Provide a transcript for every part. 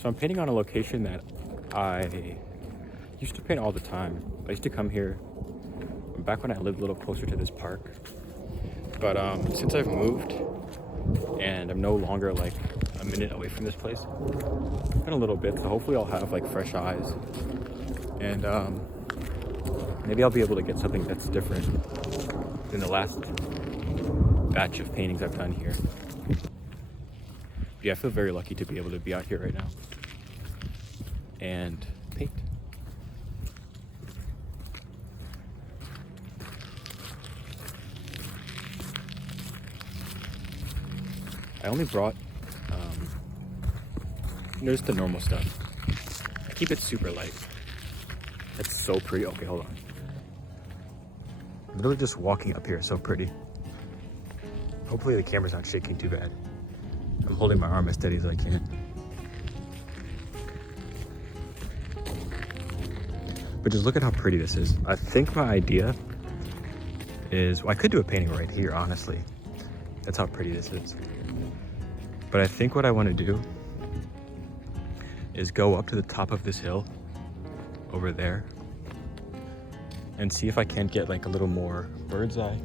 So I'm painting on a location that I used to paint all the time. I used to come here back when I lived a little closer to this park. But since I've moved and I'm no longer like a minute away from this place, it's been a little bit, so hopefully I'll have like fresh eyes. And maybe I'll be able to get something that's different than the last batch of paintings I've done here. Yeah, I feel very lucky to be able to be out here right now and paint. I only brought just the normal stuff. I keep it super light. It's so pretty. Okay, hold on. Literally just walking up here is so pretty. Hopefully the camera's not shaking too bad. I'm holding my arm as steady as I can. But just look at how pretty this is. I think my idea is, well, I could do a painting right here, honestly. That's how pretty this is. But I think what I want to do is go up to the top of this hill over there and see if I can't get like a little more bird's eye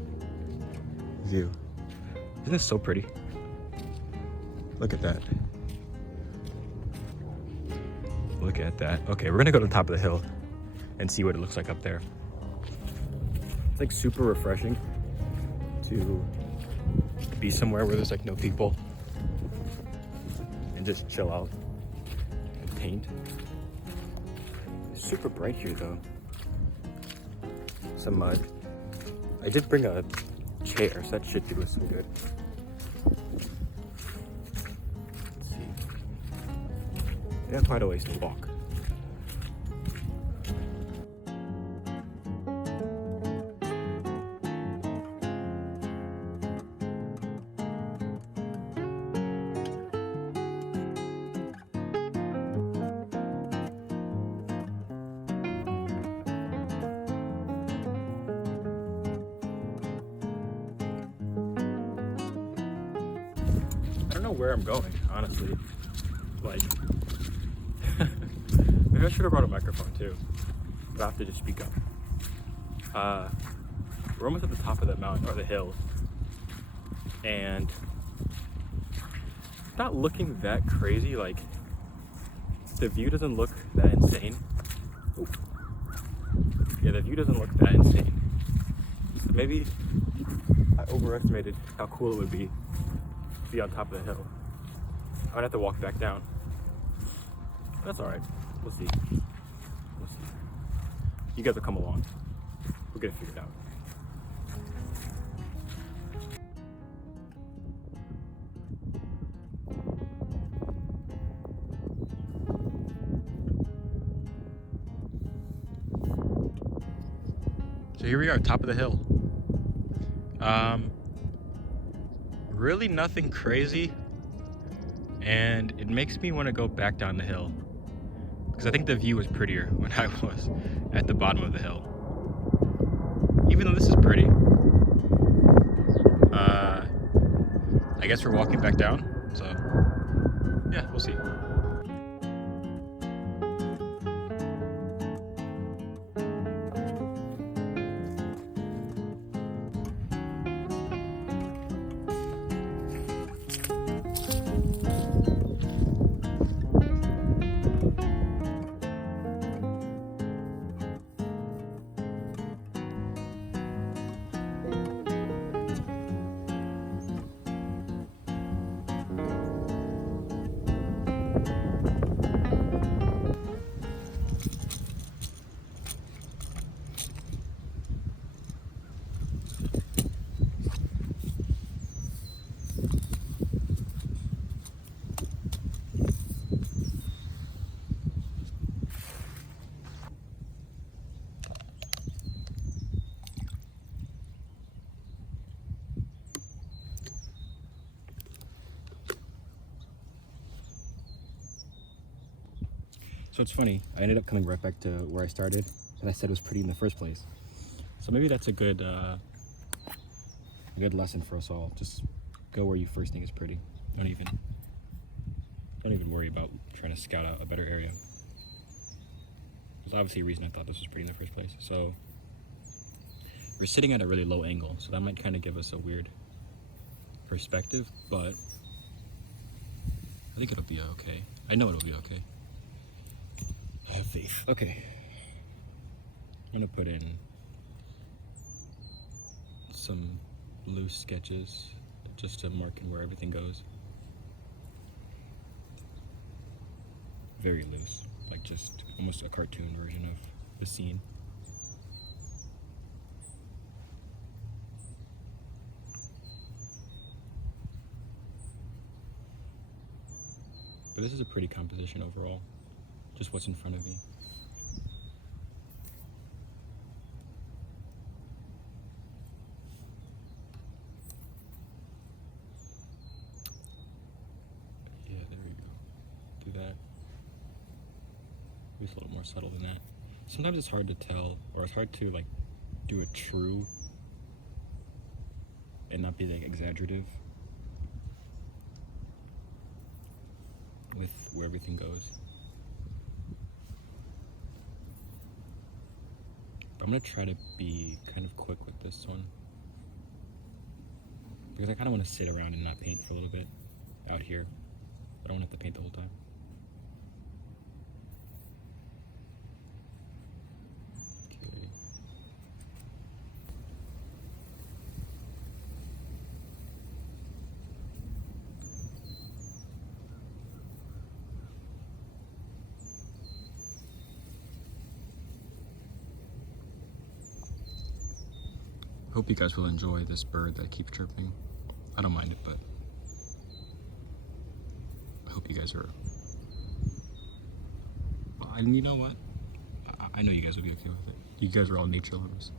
view. Isn't this so pretty? Look at that. Look at that. Okay, we're gonna go to the top of the hill and see what it looks like up there. It's like super refreshing to be somewhere where there's like no people and just chill out and paint. It's super bright here though. Some mud. I did bring a chair, so that should do us some good. Let's see. We have quite a ways to walk. I don't know where I'm going, honestly. Like, maybe I should have brought a microphone too, but I have to just speak up. We're almost at the top of the mountain, or the hill, and it's not looking that crazy. Like, the view doesn't look that insane. Ooh. Yeah, the view doesn't look that insane. So maybe I overestimated how cool it would be to be on top of the hill. I might have to walk back down. That's all right. We'll see. We'll see. You guys will come along. We'll get it figured out. So here we are, top of the hill. Really nothing crazy, and it makes me want to go back down the hill because I think the view was prettier when I was at the bottom of the hill. Even though this is pretty, I guess we're walking back down. So yeah, we'll see. So it's funny, I ended up coming right back to where I started, and I said it was pretty in the first place. So maybe that's a good lesson for us all. Just go where you first think is pretty. Don't even don't even worry about trying to scout out a better area. There's obviously a reason I thought this was pretty in the first place. So we're sitting at a really low angle, so that might kind of give us a weird perspective, but I think it'll be okay. I know it'll be okay. I have faith. Okay. I'm gonna put in some loose sketches just to mark in where everything goes. Very loose, like just almost a cartoon version of the scene. But this is a pretty composition overall, just what's in front of me. Yeah, there we go. Do that. Maybe it's a little more subtle than that. Sometimes it's hard to tell, or it's hard to like do a true and not be like exaggerative with where everything goes. But I'm gonna try to be kind of quick with this one because I kind of want to sit around and not paint for a little bit out here. I don't want to have to paint the whole time. Okay. Hope you guys will enjoy this bird that keeps chirping. I don't mind it, but I hope you guys are. Well, and you know what? I know you guys will be okay with it. You guys are all nature lovers.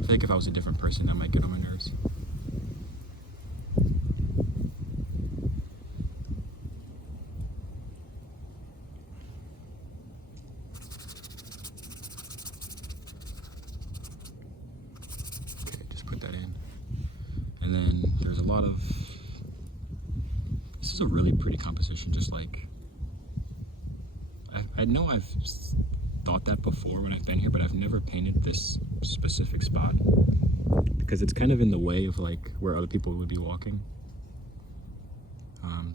I think if I was a different person, that might get on my nerves. And then there's a lot of, this is a really pretty composition, just like, I know I've thought that before when I've been here, but I've never painted this specific spot because it's kind of in the way of like where other people would be walking.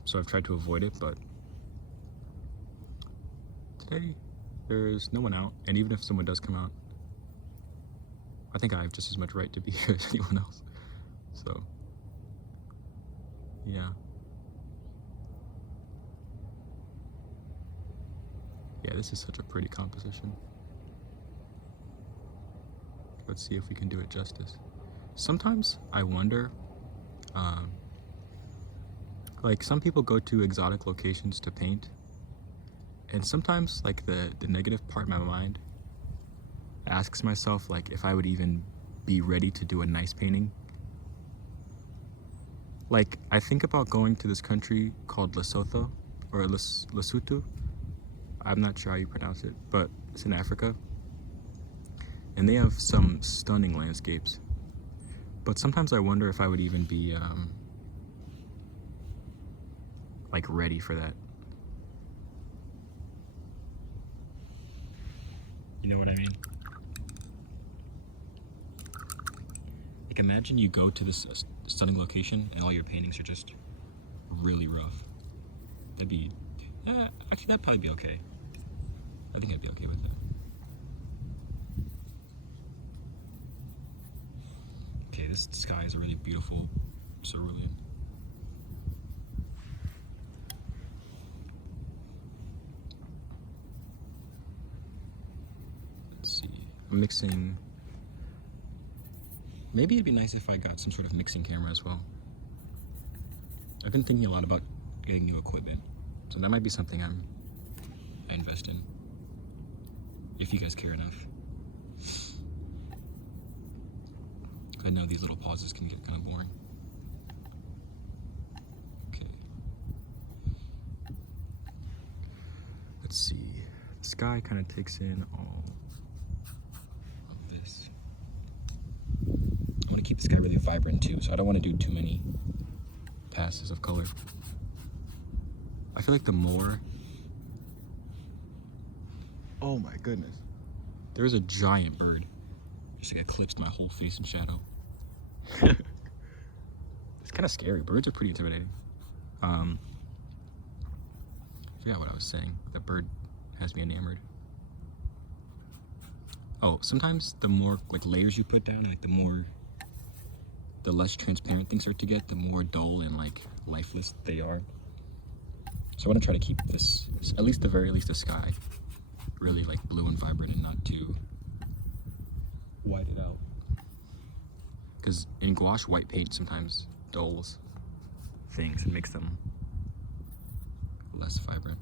So I've tried to avoid it, but today there's no one out, and even if someone does come out, I think I have just as much right to be here as anyone else. So, yeah. Yeah, this is such a pretty composition. Let's see if we can do it justice. Sometimes I wonder, like some people go to exotic locations to paint, and sometimes like the negative part of my mind asks myself like if I would even be ready to do a nice painting. Like, I think about going to this country called Lesotho, or Lesotho. I'm not sure how you pronounce it, but it's in Africa. And they have some stunning landscapes. But sometimes I wonder if I would even be, like, ready for that. You know what I mean? Like, imagine you go to this stunning location and all your paintings are just really rough. That'd be, actually that'd probably be okay. I think I'd be okay with it. Okay, this sky is a really beautiful cerulean. Let's see, I'm mixing. Maybe it'd be nice if I got some sort of mixing camera as well. I've been thinking a lot about getting new equipment, so that might be something I invest in, if you guys care enough. I know these little pauses can get kind of boring. Okay. Let's see. The sky kind of takes in all of this. I want to keep the sky really vibrant too, so I don't want to do too many passes of color. I feel like the more... Oh my goodness. There's a giant bird. Just like eclipsed my whole face in shadow. It's kind of scary. Birds are pretty intimidating. I forgot what I was saying. That bird has me enamored. Oh, sometimes the more like layers you put down, like the less transparent things start to get, the more dull and like lifeless they are. So I want to try to keep this, at least the very least the sky, really like blue and vibrant and not too whited out. Because in gouache, white paint sometimes dulls things and makes them less vibrant.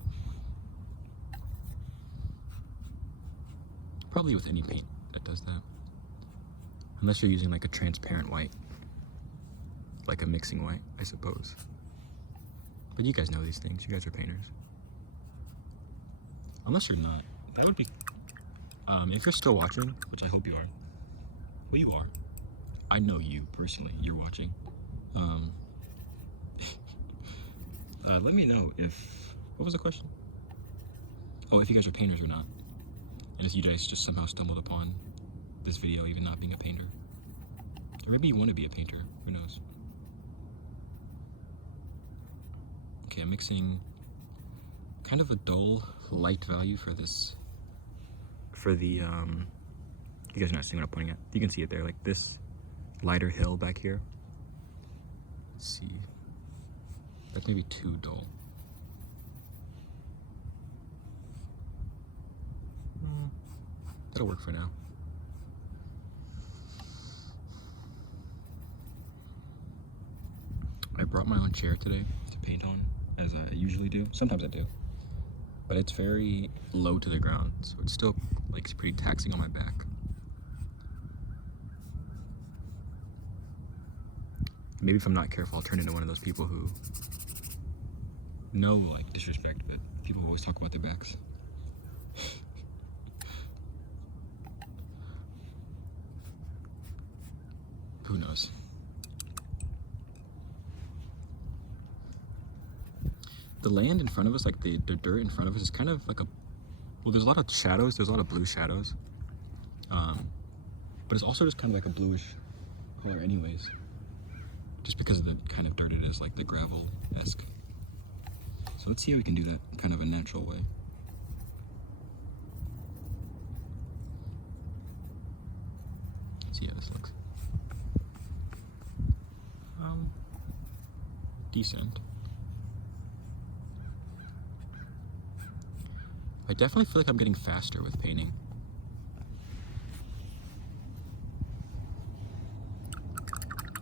Probably with any paint that does that. Unless you're using like a transparent white. Like a mixing white, I suppose. But you guys know these things. You guys are painters. Unless you're not. That would be... if you're still watching, which I hope you are. Well, you are. I know you, personally. You're watching. Let me know if... What was the question? Oh, if you guys are painters or not. And if you guys just somehow stumbled upon this video even not being a painter. Or maybe you want to be a painter. Who knows? Okay, I'm mixing kind of a dull light value for this, for the, you guys are not seeing what I'm pointing at. You can see it there, like this lighter hill back here. Let's see. That's maybe too dull. That'll work for now. I brought my own chair today to paint on, as I usually do. Sometimes I do. But it's very low to the ground, so it's still like it's pretty taxing on my back. Maybe if I'm not careful, I'll turn into one of those people who, no like disrespect, but people who always talk about their backs. Who knows? The land in front of us, like the dirt in front of us is kind of like a, well, there's a lot of shadows, there's a lot of blue shadows. But it's also just kind of like a bluish color anyways. Just because of the kind of dirt it is, like the gravel-esque. So let's see how we can do that kind of a natural way. Let's see how this looks. Decent. I definitely feel like I'm getting faster with painting.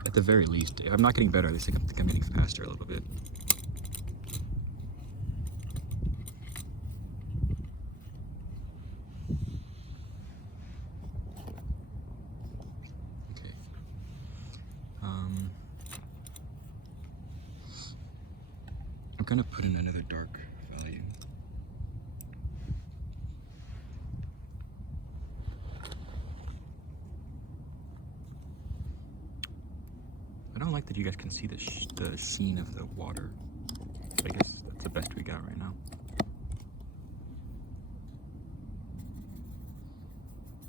At the very least, if I'm not getting better, at least I think I'm getting faster a little bit. Okay. I'm gonna put in another dark value. I don't like that you guys can see the sheen of the water. But I guess that's the best we got right now.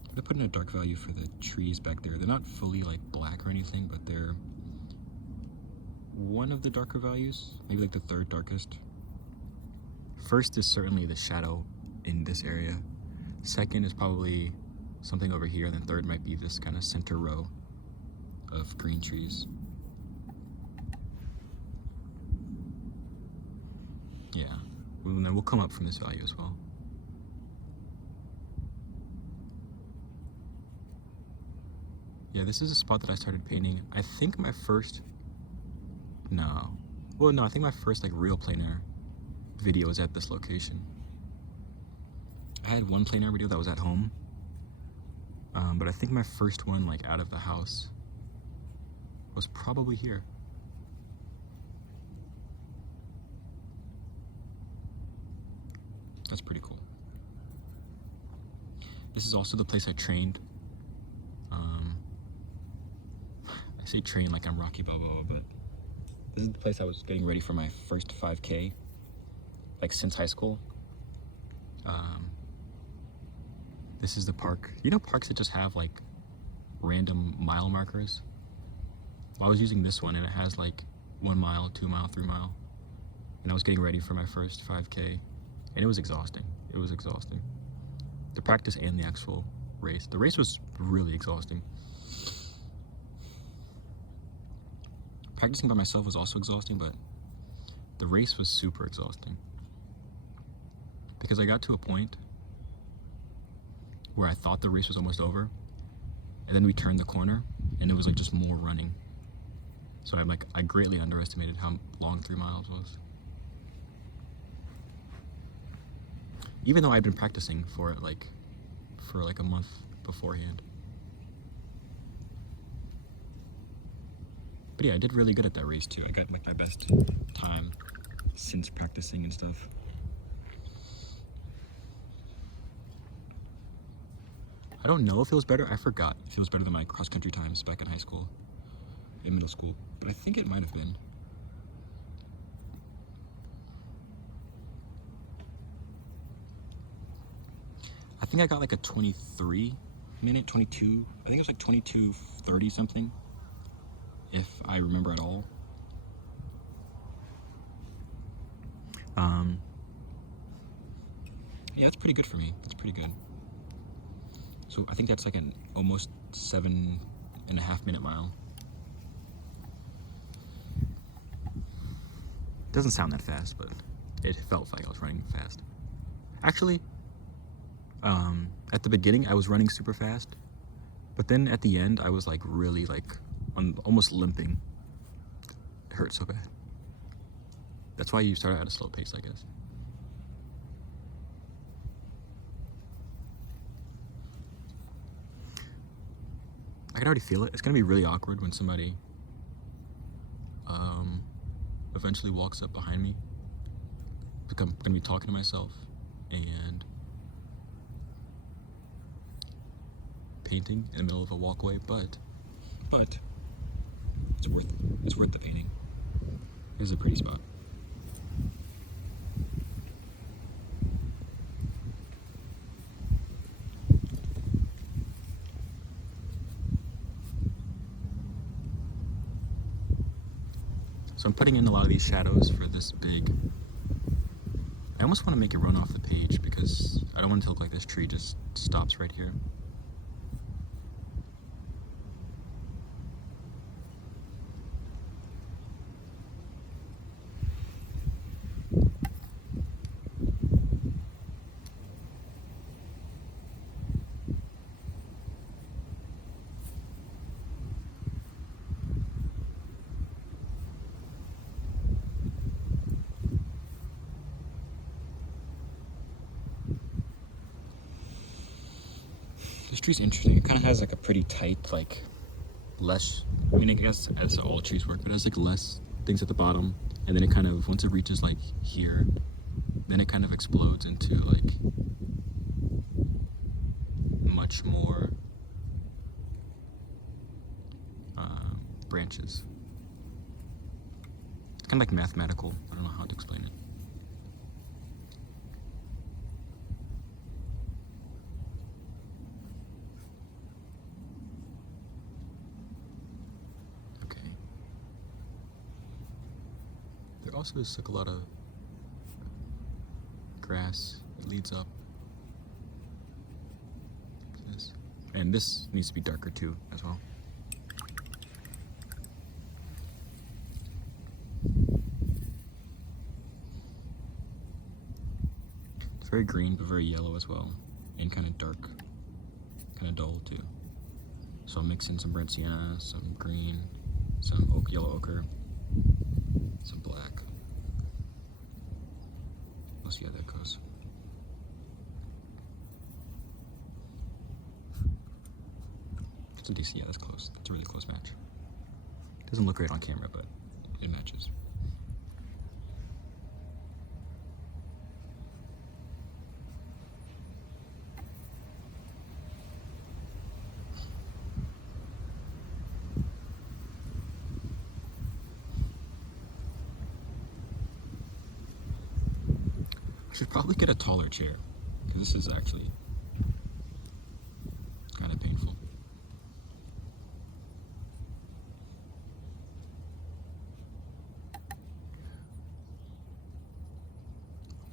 I'm gonna put in a dark value for the trees back there. They're not fully like black or anything, but they're one of the darker values, maybe like the third darkest. First is certainly the shadow in this area. Second is probably something over here, and then third might be this kind of center row of green trees. Yeah, and then we'll come up from this value as well. Yeah, this is a spot that I started painting. I think my first, I think my first like real plein air video was at this location. I had one plein air video that was at home, but I think my first one like out of the house was probably here. That's pretty cool. This is also the place I trained. I say train like I'm Rocky Balboa, but This is the place I was getting ready for my first 5K, like since high school. This is the park. You know parks that just have like random mile markers? Well, I was using this one and it has like 1 mile, 2 mile, 3 mile. And I was getting ready for my first 5K and it was exhausting. It was exhausting. The practice and the actual race. The race was really exhausting. Practicing by myself was also exhausting, but the race was super exhausting. Because I got to a point where I thought the race was almost over, and then we turned the corner, and it was like just more running. So I greatly underestimated how long 3 miles was. Even though I'd been practicing for it for a month beforehand. But yeah, I did really good at that race too. I got like my best time since practicing and stuff. I don't know if it was better. I forgot if it was better than my cross-country times back in high school, in middle school, but I think it might have been. I think I got like a 23-minute, 22, I think it was like 22:30 something, if I remember at all. Yeah, that's pretty good for me. That's pretty good. So I think that's like an almost 7.5-minute mile. Doesn't sound that fast, but it felt like I was running fast. Actually, at the beginning I was running super fast, but then at the end I was like really almost limping. It hurt so bad. That's why you start out at a slow pace, I guess. I can already feel it. It's gonna be really awkward when somebody eventually walks up behind me. I'm gonna be talking to myself and painting in the middle of a walkway, but it's worth the painting. This is a pretty spot. So I'm putting in a lot of these shadows for this big. I almost want to make it run off the page because I don't want it to look like this tree just stops right here. This tree's interesting. It kind of has like a pretty tight, less, I mean, I guess as all trees work, but it has like less things at the bottom, and then it kind of, once it reaches like here, then it kind of explodes into like much more branches. It's kind of like mathematical. I don't know how to explain it. There also is like a lot of grass that leads up to this. And this needs to be darker too, as well. It's very green, but very yellow as well. And kind of dark, kind of dull too. So I'll mix in some burnt sienna, some green, some yellow ochre, some black. We'll see how that goes. It's a decent, yeah, that's close. That's a really close match. Doesn't look great on camera, but it matches. Should probably get a taller chair, because this is actually kind of painful.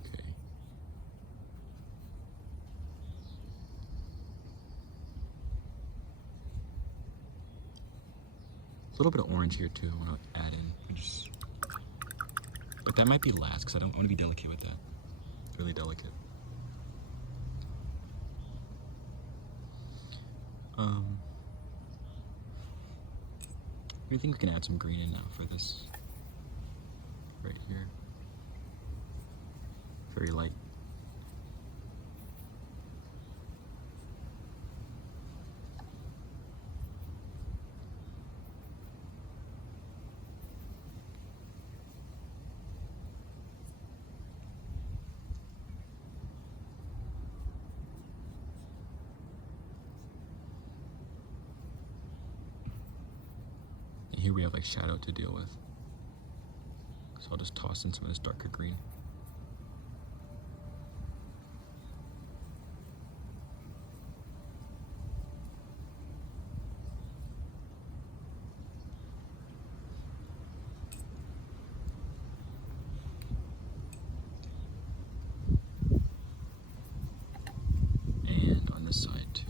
Okay. A little bit of orange here too, I want to add in. But that might be last, because I want to be delicate with that. Really delicate. I think we can add some green in now for this right here. Very light. Here we have like shadow to deal with. So I'll just toss in some of this darker green. And on this side too.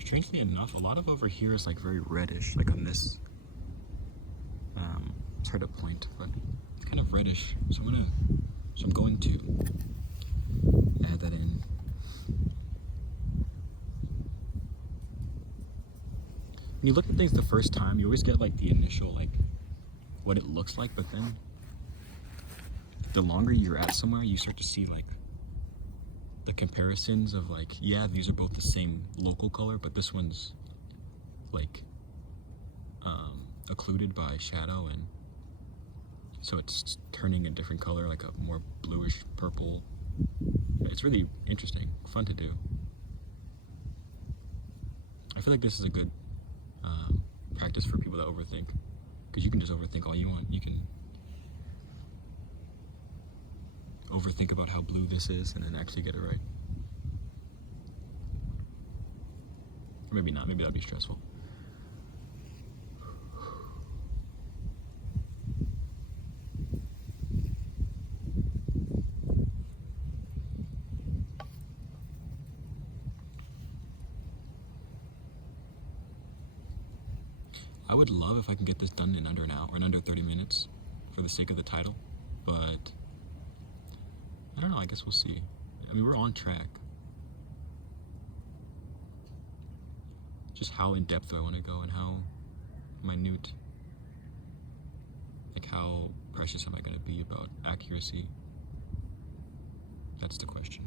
Strangely enough, a lot of over here is like very reddish, like on this. It's hard to point, but it's kind of reddish. So I'm going to add that in. When you look at things the first time, you always get like the initial like what it looks like, but then the longer you're at somewhere, you start to see like the comparisons of like, yeah, these are both the same local color, but this one's like occluded by shadow, and so it's turning a different color, like a more bluish purple. It's really interesting, fun to do. I feel like this is a good practice for people that overthink, because you can just overthink all you want. You can overthink about how blue this is and then actually get it right. Or maybe not, maybe that'd be stressful. I would love if I can get this done in under an hour, or in under 30 minutes, for the sake of the title, but I don't know, I guess we'll see. I mean, we're on track. Just how in depth do I want to go, and how minute, like how precious am I going to be about accuracy? That's the question.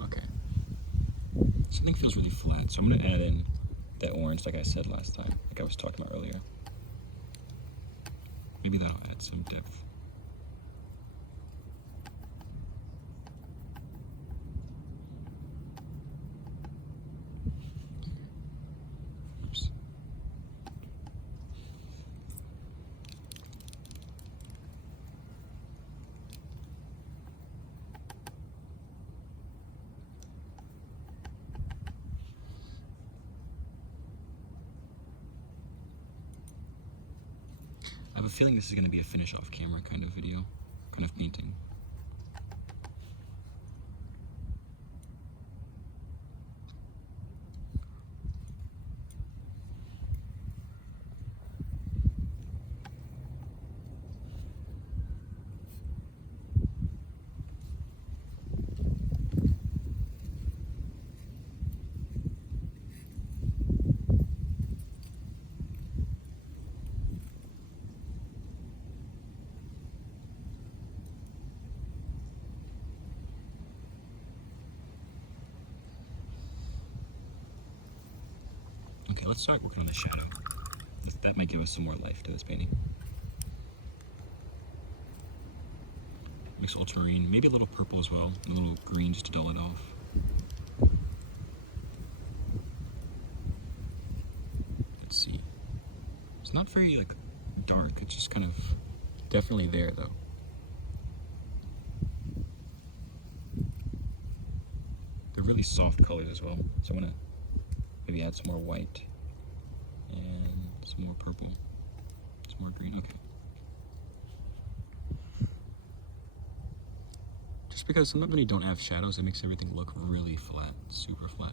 Okay. Something feels really flat, so I'm going to add in that orange like I said last time, like I was talking about earlier. Maybe that'll add some depth. Oops. feeling this is going to be a finish off camera kind of video, kind of painting. Okay, let's start working on the shadow. That might give us some more life to this painting. Mix ultramarine, maybe a little purple as well, and a little green just to dull it off. Let's see. It's not very like dark, it's just kind of definitely there though. They're really soft colors as well, so I'm gonna maybe add some more white and some more purple, some more green. Okay. Just because sometimes when you don't have shadows, it makes everything look really flat, super flat.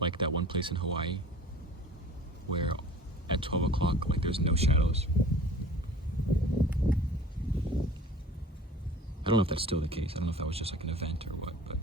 Like that one place in Hawaii where at 12 o'clock, like there's no shadows. I don't know if that's still the case. I don't know if that was just like an event or what, but.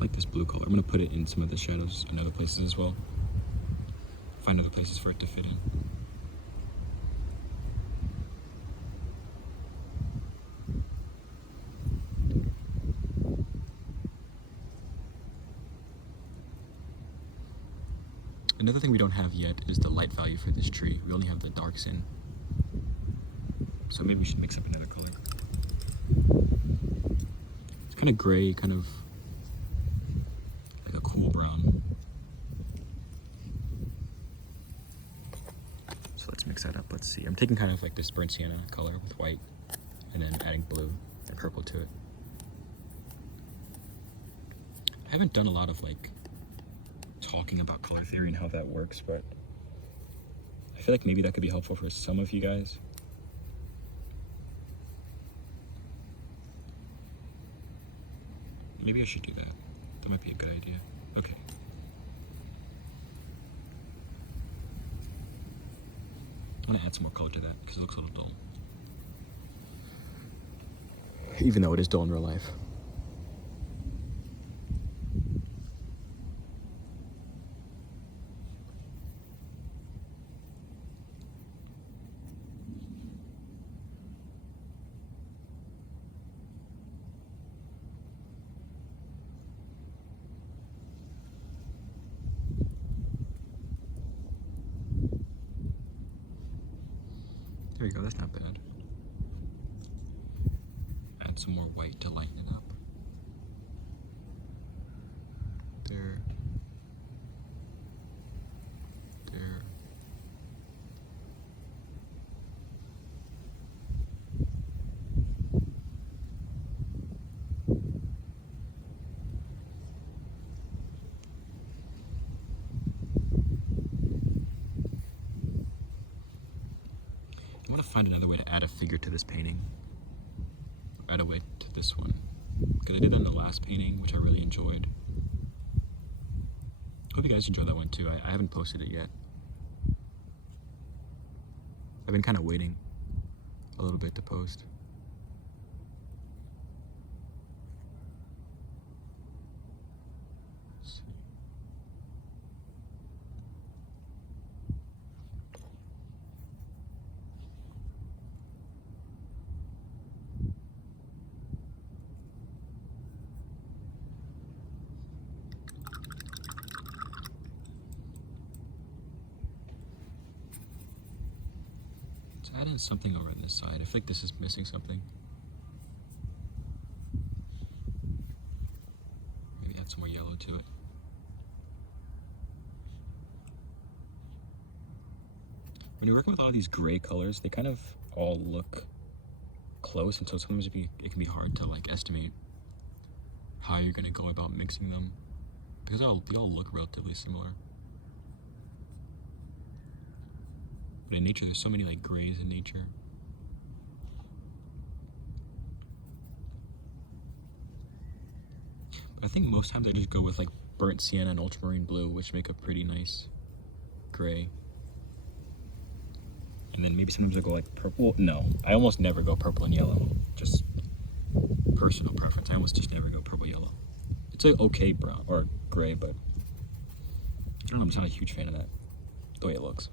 Like this blue color. I'm gonna put it in some of the shadows in other places as well. Find other places for it to fit in. Another thing we don't have yet is the light value for this tree. We only have the darks in. So maybe we should mix up another color. It's kind of gray, kind of like a cool brown. So let's mix that up. Let's see. I'm taking kind of like this burnt sienna color with white and then adding blue and purple to it. I haven't done a lot of like talking about color theory and how that works, but I feel like maybe that could be helpful for some of you guys. Maybe I should do that. That might be a good idea. Okay. I'm gonna add some more color to that because it looks a little dull. Even though it is dull in real life. There you go, that's not bad. Add some more white to lighten it up. There. There. I want to find another way to add a figure to this painting. Add a way to this one. Because I did that in the last painting, which I really enjoyed. Hope you guys enjoyed that one too. I haven't posted it yet. I've been kind of waiting a little bit to post. add in something over on this side. I feel like this is missing something. Maybe add some more yellow to it. When you're working with all these gray colors, they kind of all look close, and so sometimes it can be hard to like estimate how you're gonna go about mixing them, because they all look relatively similar. But in nature, there's so many like grays in nature. But I think most times I just go with like burnt sienna and ultramarine blue, which make a pretty nice gray. And then maybe sometimes I go like purple. No, I almost never go purple and yellow. Just personal preference. I almost just never go purple yellow. It's like okay brown or gray, but I don't know, I'm just not a huge fan of that, the way it looks.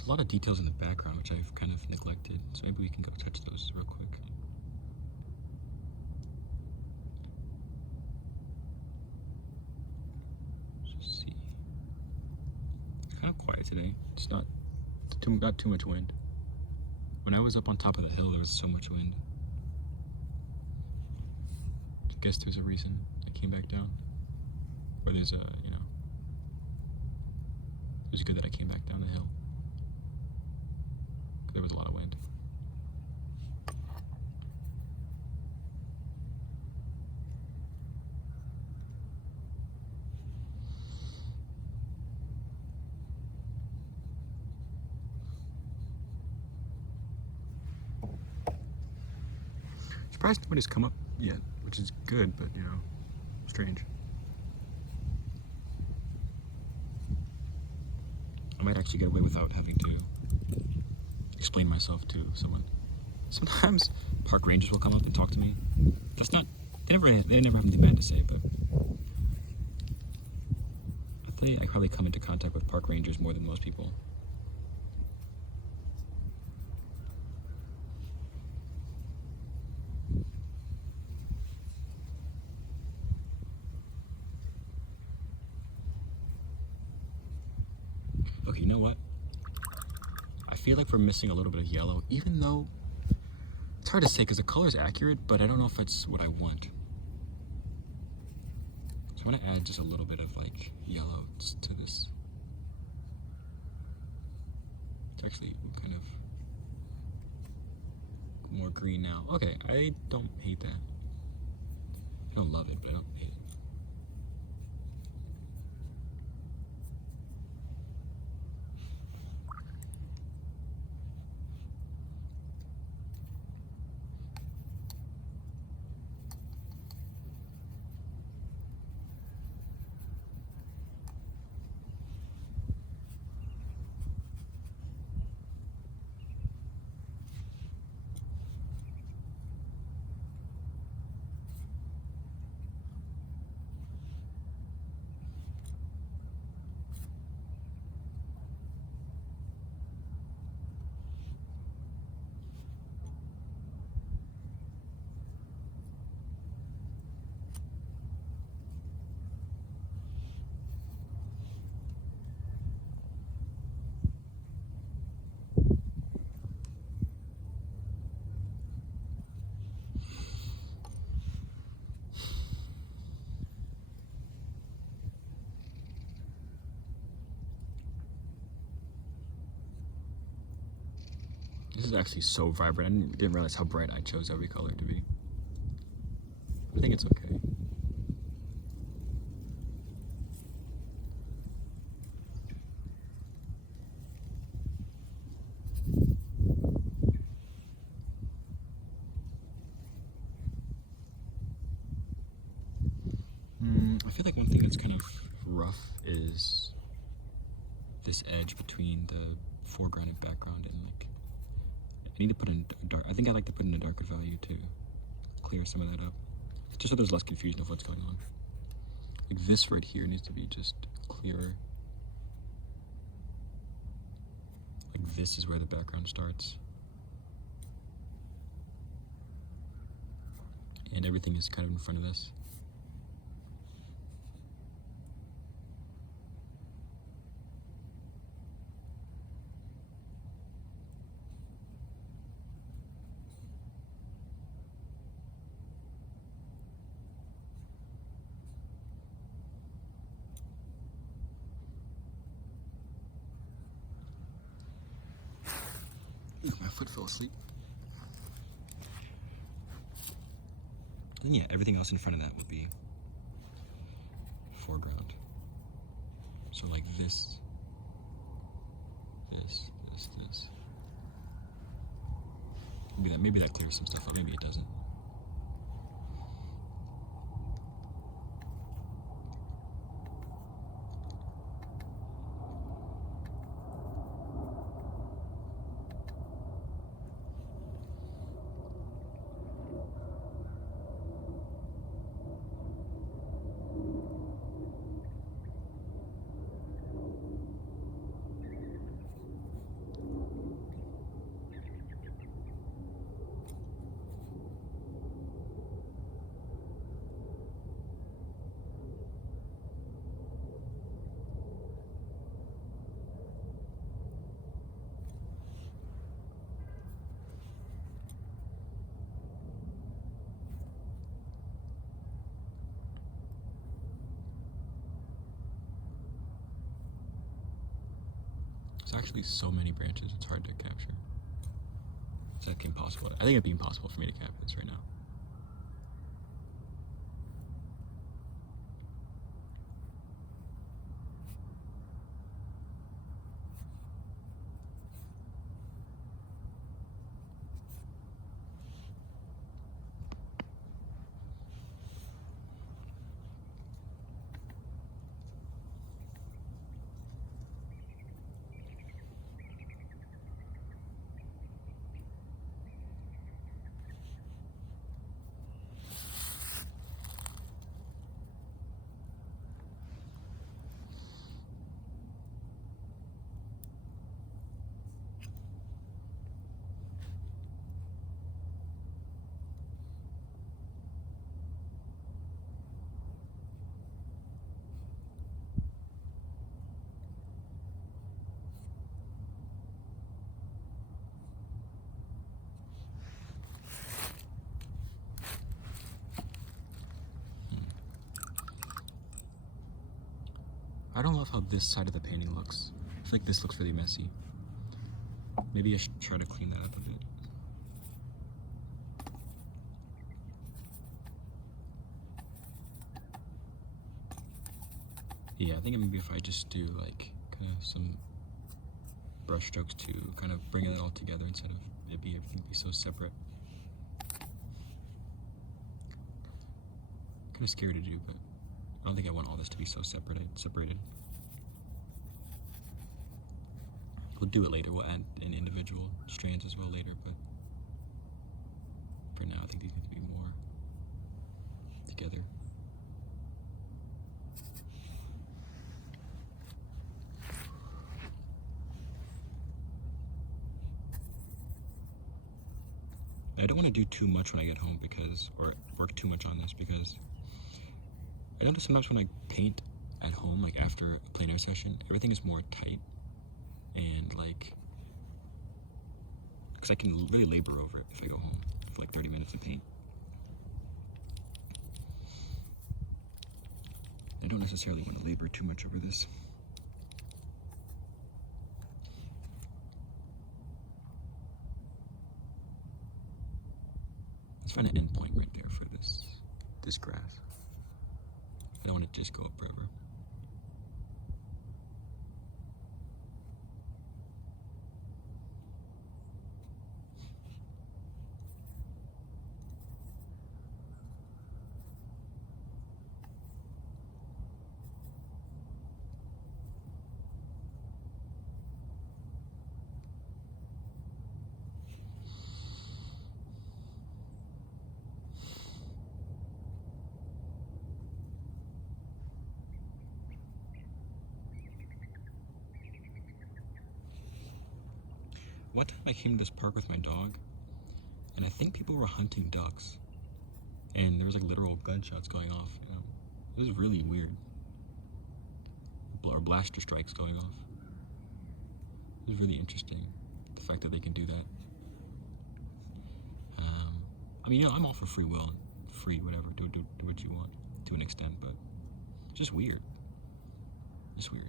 A lot of details in the background, which I've kind of neglected, so maybe we can go touch those real quick. Let's see. It's kind of quiet today. It's not too much wind. When I was up on top of the hill, there was so much wind. I guess there's a reason I came back down. Or there's a, you know, it was good that I came back down the hill. There was a lot of wind. Surprised nobody's come up yet, which is good, but you know, strange. I might actually get away without having to explain myself to someone. Sometimes park rangers will come up and talk to me. That's not, they never have anything bad to say, but I think I probably come into contact with park rangers more than most people. Okay, you know what? I feel like we're missing a little bit of yellow, even though it's hard to say because the color is accurate, but I don't know if it's what I want. So I want to add just a little bit of like yellow to this. It's actually kind of more green now. Okay, I don't hate that. I don't love it, but I don't hate it. This is actually so vibrant. I didn't realize how bright I chose every color to be. I think it's okay. I feel like one thing that's kind of rough is this edge between the foreground and background, and like I need to put in dark. I think I like to put in a darker value to clear some of that up, just so there's less confusion of what's going on. Like this right here needs to be just clearer. Like this is where the background starts, and everything is kind of in front of this. My foot fell asleep. And yeah, everything else in front of that would be foreground. So like this. Maybe that clears some stuff up, maybe it doesn't. There's actually so many branches, it's hard to capture. Is that impossible? I think it'd be impossible for me to capture this right now. I don't love how this side of the painting looks. I feel like this looks really messy. Maybe I should try to clean that up a bit. Yeah, I think maybe if I just do like kind of some brush strokes to kind of bring it all together instead of everything be so separate. Kind of scary to do, but I don't think I want all this to be so separated. We'll do it later. We'll add in individual strands as well later, but for now, I think these need to be more together. I don't want to do too much when I get home or work too much on this, because I notice sometimes when I paint at home, like after a plein air session, everything is more tight and like, because I can really labor over it if I go home for like 30 minutes to paint. I don't necessarily want to labor too much over this. Let's find an endpoint right there for this grass. I don't want it to just go up forever. One time I came to this park with my dog, and I think people were hunting ducks, and there was like literal gunshots going off. You know, it was really weird. Or blaster strikes going off. It was really interesting, the fact that they can do that. I mean, you know, I'm all for free will, free whatever, do what you want to an extent, but it's just weird. It's weird.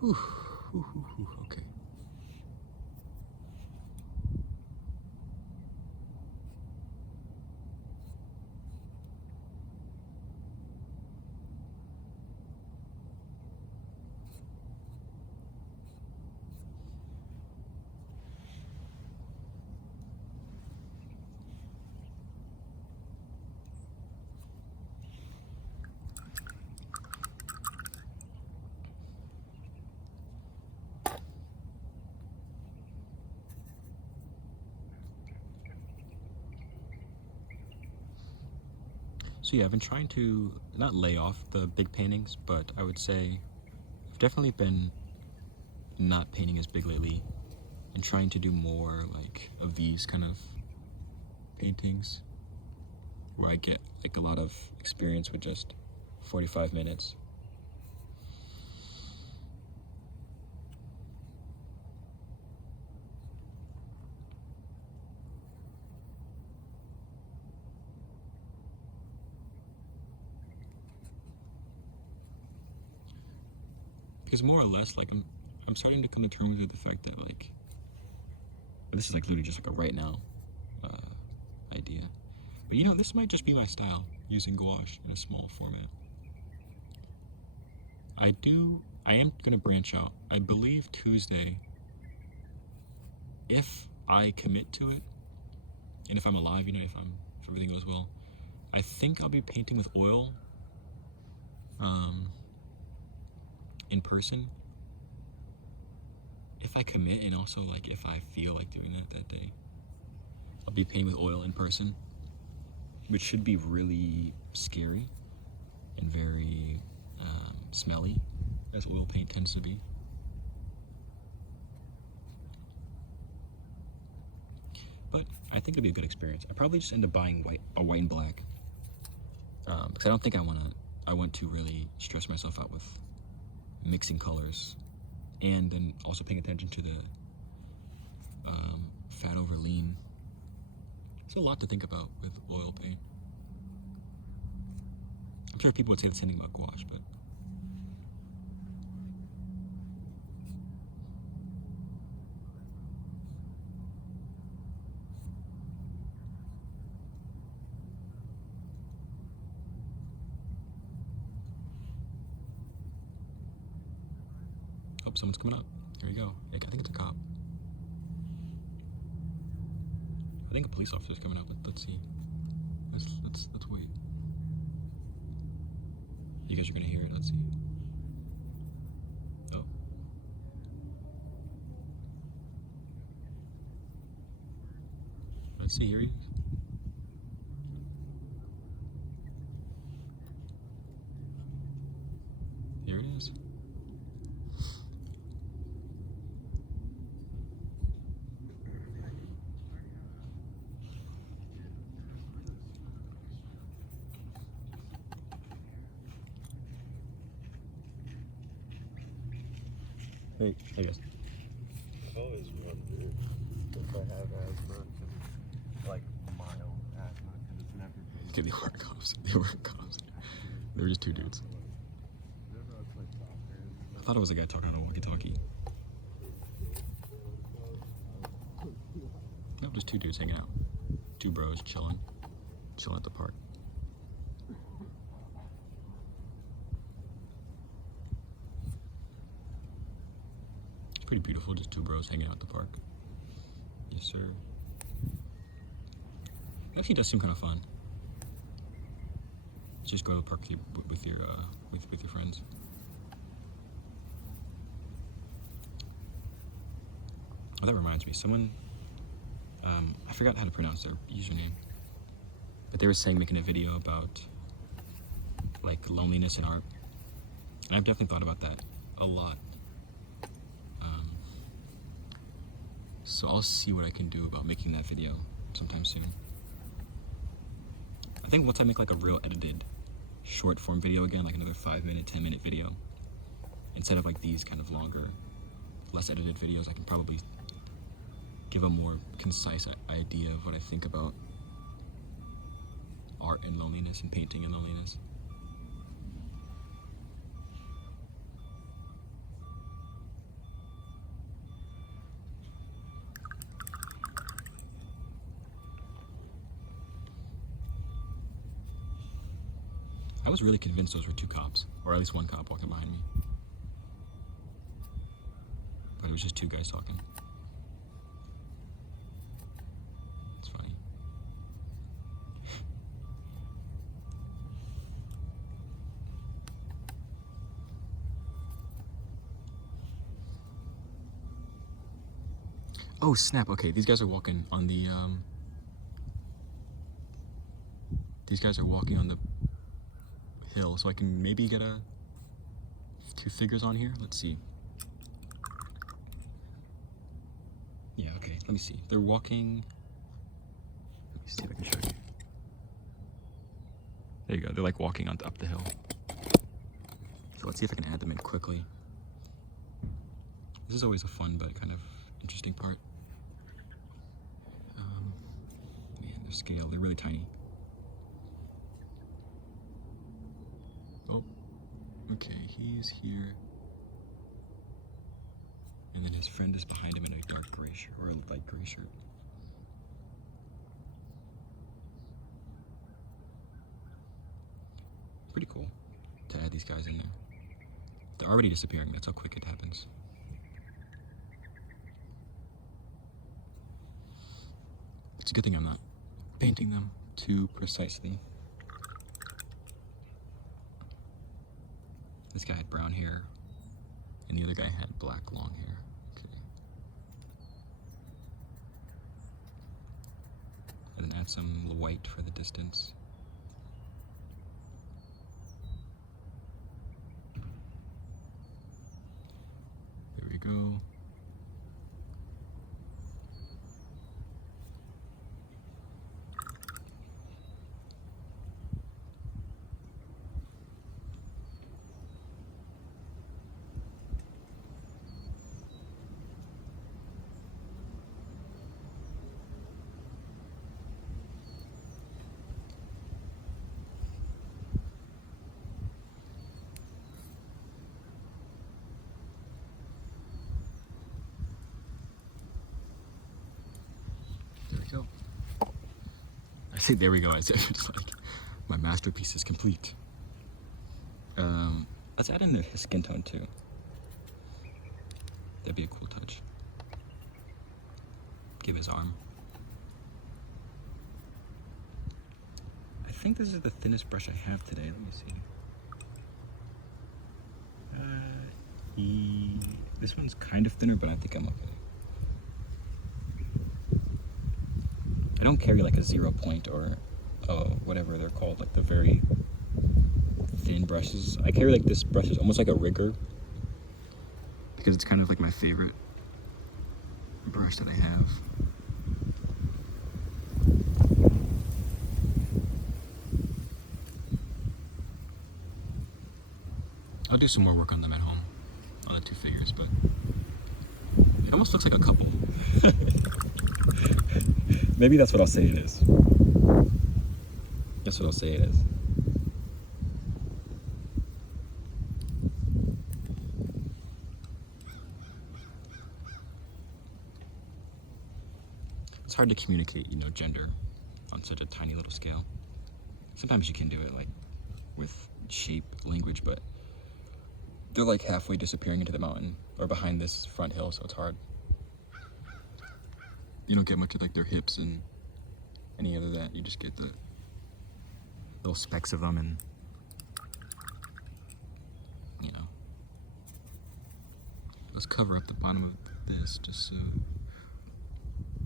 Whew, okay. So yeah, I've been trying to not lay off the big paintings, but I would say I've definitely been not painting as big lately and trying to do more like of these kind of paintings where I get like a lot of experience with just 45 minutes. Because more or less, like I'm starting to come to terms with the fact that like this is like literally just like a right now idea, but you know, this might just be my style, using gouache in a small format. I am gonna branch out. I believe Tuesday, if I commit to it, and if I'm alive, you know, if everything goes well, I think I'll be painting with oil in person, if I commit, and also like if I feel like doing that day. I'll be painting with oil in person, which should be really scary and very smelly, as oil paint tends to be. But I think it'll be a good experience. I probably just end up buying a white and black, because I don't think I want to really stress myself out with mixing colors, and then also paying attention to the fat over lean. It's a lot to think about with oil paint. I'm sure people would say the same thing about gouache, but oh, someone's coming up. Here we go. I think it's a cop. I think a police officer's coming up, but let's see. Let's wait. You guys are gonna hear it. Let's see. Oh. Let's see. Here he is. Here it is. Hey guys. I always wondered if I have asthma, like mild asthma, because it's never Okay, they weren't cops. They weren't cops. They were just two dudes. I thought it was a guy talking on a walkie-talkie. Nope, just two dudes hanging out. Two bros chilling at the park. It's pretty beautiful, just two bros hanging out at the park. Yes, sir. It actually does seem kind of fun. Just go to the park with your friends. Oh, that reminds me. Someone, I forgot how to pronounce their username, but they were saying making a video about like loneliness in art, and I've definitely thought about that a lot. So I'll see what I can do about making that video sometime soon. I think once I make like a real edited short form video again, like another 5-minute, 10-minute video, instead of like these kind of longer, less edited videos, I can probably give a more concise idea of what I think about art and loneliness and painting and loneliness. I was really convinced those were two cops, or at least one cop walking behind me. But it was just two guys talking. It's funny. Oh snap, okay, these guys are walking on the, hill, so I can maybe get two figures on here. Let's see. Yeah, okay, let me see. They're walking. Let me see if I can show you. There you go. They're like walking up the hill. So let's see if I can add them in quickly. This is always a fun but kind of interesting part. Man, their scale, they're really tiny. Okay, he's here. And then his friend is behind him in a dark gray shirt, or a light gray shirt. Pretty cool to add these guys in there. They're already disappearing, that's how quick it happens. It's a good thing I'm not painting them too precisely. This guy had brown hair, and the other guy had black long hair. Okay. And then add some white for the distance. There we go. I say there we go. I said it's like my masterpiece is complete. Let's add in his skin tone too. That'd be a cool touch. Give his arm. I think this is the thinnest brush I have today. Let me see. This one's kind of thinner, but I think I'm okay. I don't carry like a 0 point or whatever they're called, like the very thin brushes. I carry like this brush is almost like a rigger because it's kind of like my favorite brush that I have. I'll do some more work on them at home, on the two figures, but it almost looks like a couple. Maybe that's what I'll say it is. That's what I'll say it is. It's hard to communicate, you know, gender on such a tiny little scale. Sometimes you can do it, like, with sheep language, but they're like halfway disappearing into the mountain or behind this front hill, so it's hard. You don't get much of like their hips and any other that. You just get the little specks of them, and you know. Let's cover up the bottom of this just so.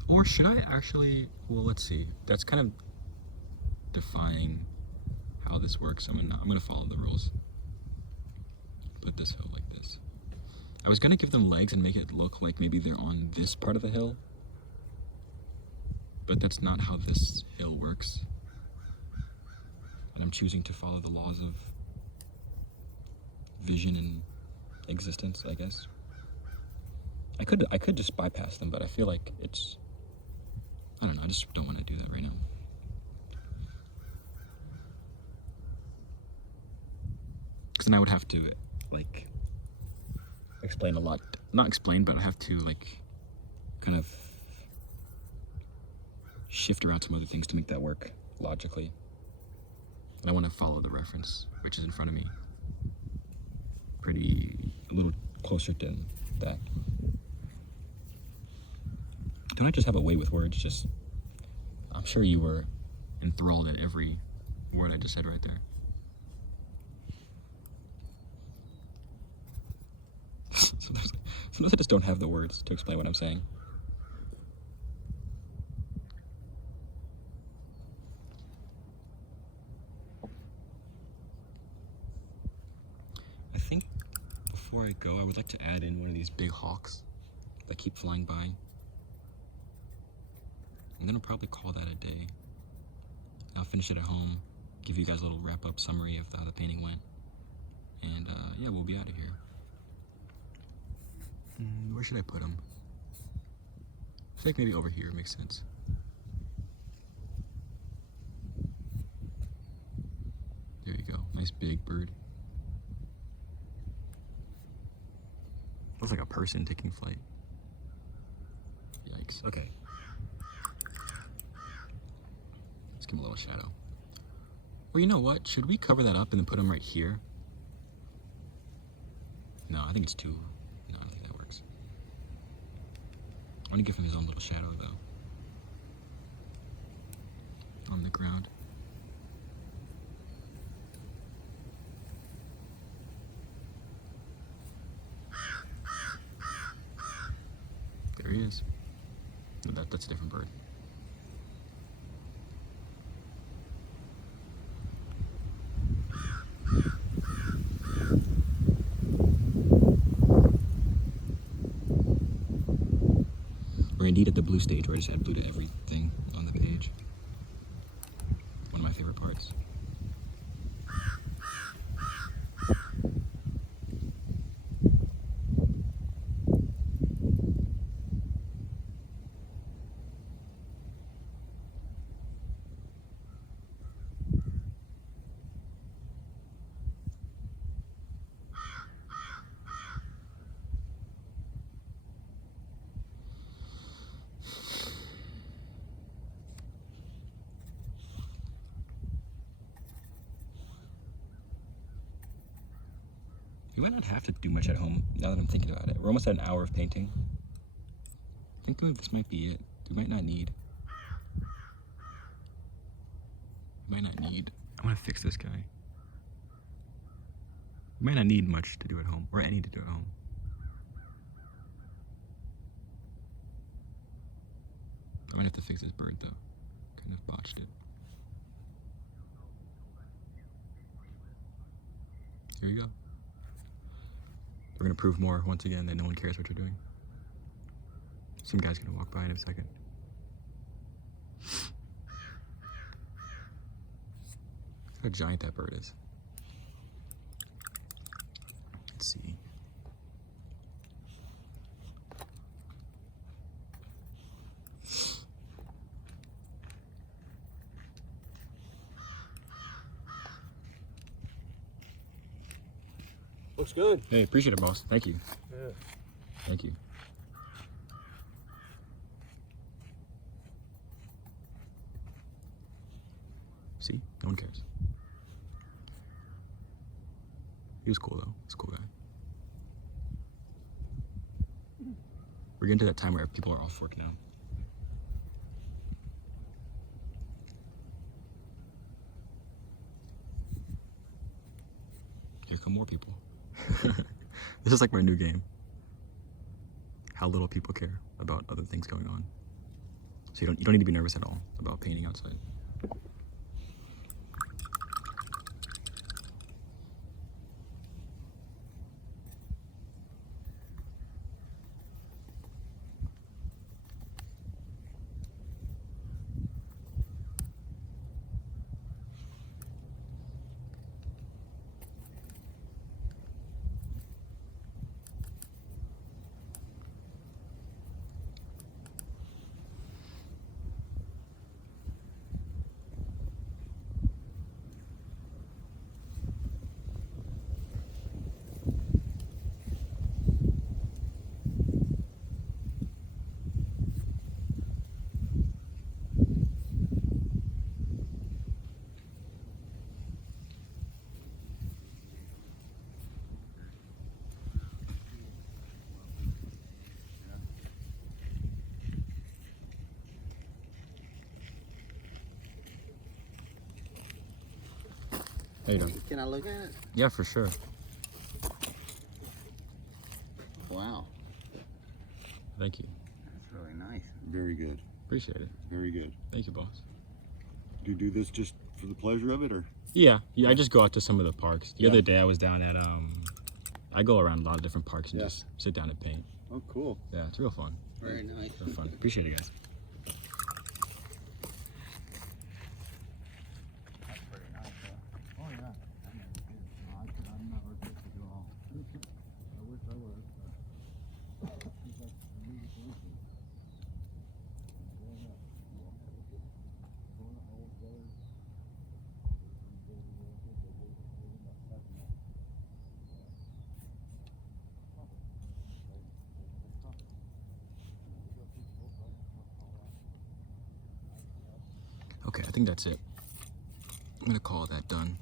Or should I actually? Well, let's see. That's kind of defying how this works. I'm gonna follow the rules. Put this hill like this. I was gonna give them legs and make it look like maybe they're on this part of the hill, but that's not how this hill works. And I'm choosing to follow the laws of vision and existence, I guess. I could just bypass them, but I feel like it's, I don't know, I just don't want to do that right now. Because then I would have to, like, explain a lot. Not explain, but I have to, like, kind of shift around some other things to make that work logically. And I want to follow the reference, which is in front of me. A little closer than that. Don't I just have a way with words? Just, I'm sure you were enthralled at every word I just said right there. Sometimes I just don't have the words to explain what I'm saying. I think before I go, I would like to add in one of these big hawks that keep flying by. And then I'll probably call that a day. I'll finish it at home, give you guys a little wrap-up summary of how the painting went. And yeah, we'll be out of here. Where should I put them? I think maybe over here makes sense. There you go, nice big bird. Looks like a person taking flight. Yikes, okay. Let's give him a little shadow. Well, you know what? Should we cover that up and then put him right here? No, I think it's too... No, I don't think that works. I want to give him his own little shadow, though. On the ground. There he is. No, that's a different bird. We're indeed at the blue stage where I just add blue to everything on the page. One of my favorite parts. You might not have to do much at home, now that I'm thinking about it. We're almost at an hour of painting. I think this might be it. We might not need... I want to fix this guy. We might not need much to do at home, or any to do at home. I might have to fix this bird, though. Kind of botched it. Here you go. We're gonna prove more once again that no one cares what you're doing. Some guy's gonna walk by in a second. Look how giant that bird is. Let's see. Looks good. Hey, appreciate it, boss. Thank you. Yeah. Thank you. See? No one cares. He was cool, though. He's a cool guy. We're getting to that time where people are off work now. Here come more people. This is like my new game. How little people care about other things going on. So you don't need to be nervous at all about painting outside. How you doing? Can I look at it? Yeah, for sure. Wow, Thank you. that's really nice. Very good. Appreciate it. Very good. Thank you, boss. Do you do this just for the pleasure of it, or? Yeah, I just go out to some of the parks. The Yeah. other day I was down at I go around a lot of different parks and Yeah. just sit down and paint. Oh, cool. Yeah, it's real fun. Very nice. Real fun. Appreciate it, guys. That's pretty nice. Oh yeah. I'm not artistic at all. I wish I was. Okay, I think that's it. I'm gonna call that done.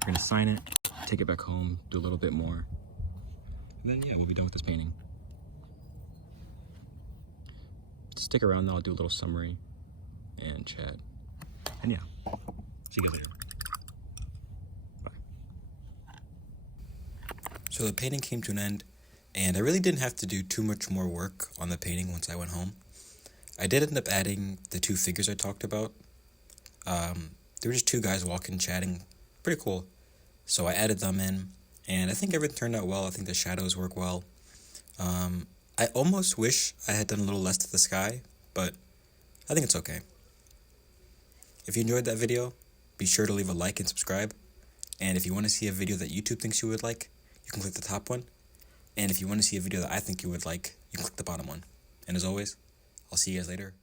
We're gonna sign it, take it back home, do a little bit more. And then yeah, we'll be done with this painting. Stick around though, I'll do a little summary and chat. And yeah, see you guys later. Bye. So the painting came to an end, and I really didn't have to do too much more work on the painting once I went home. I did end up adding the two figures I talked about. They were just two guys walking, chatting. Pretty cool. So I added them in, and I think everything turned out well. I think the shadows work well. I almost wish I had done a little less to the sky, but I think it's okay. If you enjoyed that video, be sure to leave a like and subscribe. And if you want to see a video that YouTube thinks you would like, you can click the top one. And if you want to see a video that I think you would like, you can click the bottom one. And as always, I'll see you guys later.